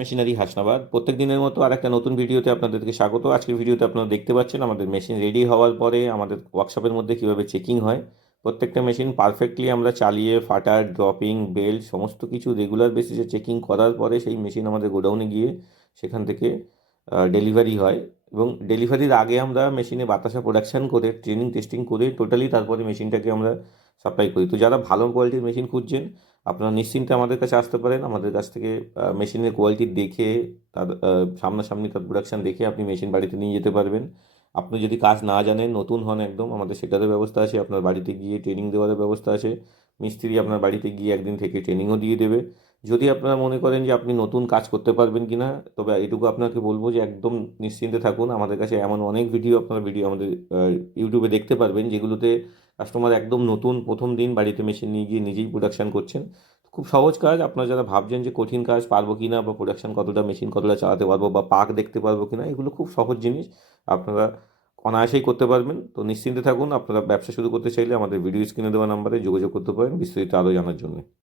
Machinery Hasnabad. প্রত্যেক দিনের মতো আর একটা নতুন ভিডিওতে আপনাদেরকে স্বাগত। আজকের ভিডিওতে আপনারা দেখতে পাচ্ছেন আমাদের মেশিন রেডি হওয়ার পরে আমাদের ওয়ার্কশপের মধ্যে কীভাবে চেকিং হয়। প্রত্যেকটা মেশিন পারফেক্টলি আমরা চালিয়ে ফাটার, ড্রপিং, বেল্ট সমস্ত কিছু রেগুলার বেসিসে চেকিং করার পরে সেই মেশিন আমাদের গোডাউনে গিয়ে সেখান থেকে ডেলিভারি হয় এবং ডেলিভারির আগে আমরা মেশিনে বাতাসা প্রোডাকশন করে, ট্রেনিং টেস্টিং করে টোটালি তারপরে মেশিনটাকে আমরা সাপ্লাই করি। তো যারা ভালো কোয়ালিটির মেশিন খুঁজছেন আপনারা নিশ্চিন্তে আমাদের কাছে আসতে পারেন। আমাদের কাছ থেকে মেশিনের কোয়ালিটি দেখে তার সামনাসামনি তার প্রোডাকশান দেখে আপনি মেশিন বাড়িতে নিয়ে যেতে পারবেন। আপনি যদি কাজ না জানেন, নতুন হন একদম, আমাদের সেটারও ব্যবস্থা আছে। আপনার বাড়িতে গিয়ে ট্রেনিং দেওয়ারও ব্যবস্থা আছে। মিস্ত্রি আপনার বাড়িতে গিয়ে একদিন থেকে ট্রেনিংও দিয়ে দেবে। যদি আপনারা মনে করেন যে আপনি নতুন কাজ করতে পারবেন কি না তবে এটুকু আপনাকে বলব যে একদম নিশ্চিন্তে থাকুন। আমাদের কাছে এমন অনেক ভিডিও আপনারা ভিডিও আমাদের ইউটিউবে দেখতে পারবেন, যেগুলোতে কাস্টমার একদম নতুন প্রথম দিন বাড়িতে মেশিন নিয়ে গিয়ে নিজেই প্রোডাকশান করছেন। খুব সহজ কাজ, আপনারা যারা ভাবছেন যে কঠিন কাজ পারব কি না বা প্রোডাকশান কতটা মেশিন কতটা চালাতে পারব বা পাক দেখতে পারব কি না এগুলো খুব সহজ জিনিস। আপনারা অনায়াসেই করতে পারবেন। তো নিশ্চিন্তে থাকুন, আপনারা ব্যবসা শুরু করতে চাইলে আমাদের ভিডিও স্ক্রিনে দেওয়া নাম্বারে যোগাযোগ করতে পারেন, বিস্তারিত আরও জানার জন্য।